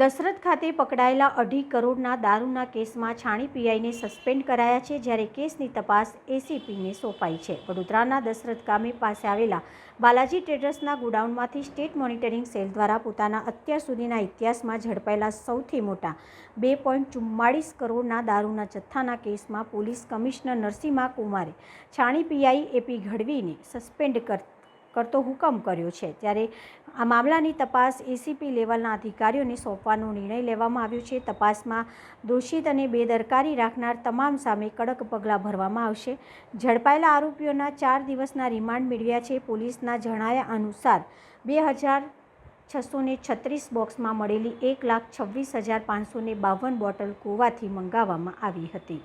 દશરથ ખાતે પકડાયેલા અઢી કરોડના દારૂના કેસમાં છાણી પીઆઈને સસ્પેન્ડ કરાયા છે, જ્યારે કેસની તપાસ એસીપીને સોંપાઈ છે. વડોદરાના દશરથ ગામે પાસે આવેલા બાલાજી ટ્રેડર્સના ગોડાઉનમાંથી સ્ટેટ મોનિટરિંગ સેલ દ્વારા પોતાના અત્યાર સુધીના ઇતિહાસમાં ઝડપાયેલા સૌથી મોટા બે પોઈન્ટ ચુમ્માળીસ કરોડના દારૂના જથ્થાના કેસમાં પોલીસ કમિશનર નરસિંહા કુમારે છાણી પીઆઈ એપી ઘડવીને સસ્પેન્ડ કર કરતો હુકમ કર્યો છે. ત્યારે આ મામલાની તપાસ એસીપી લેવલના અધિકારીઓને સોંપવાનો નિર્ણય લેવામાં આવ્યો છે. તપાસમાં દોષિત અને બેદરકારી રાખનાર તમામ સામે કડક પગલાં ભરવામાં આવશે. ઝડપાયેલા આરોપીઓના ચાર દિવસના રિમાન્ડ મેળવ્યા છે. પોલીસના જણાવ્યા અનુસાર બે હજાર છસો છત્રીસ બોક્સમાં મળેલી એક લાખ છવ્વીસ હજાર પાંચસો બાવન બોટલ ગોવાથી મંગાવવામાં આવી હતી.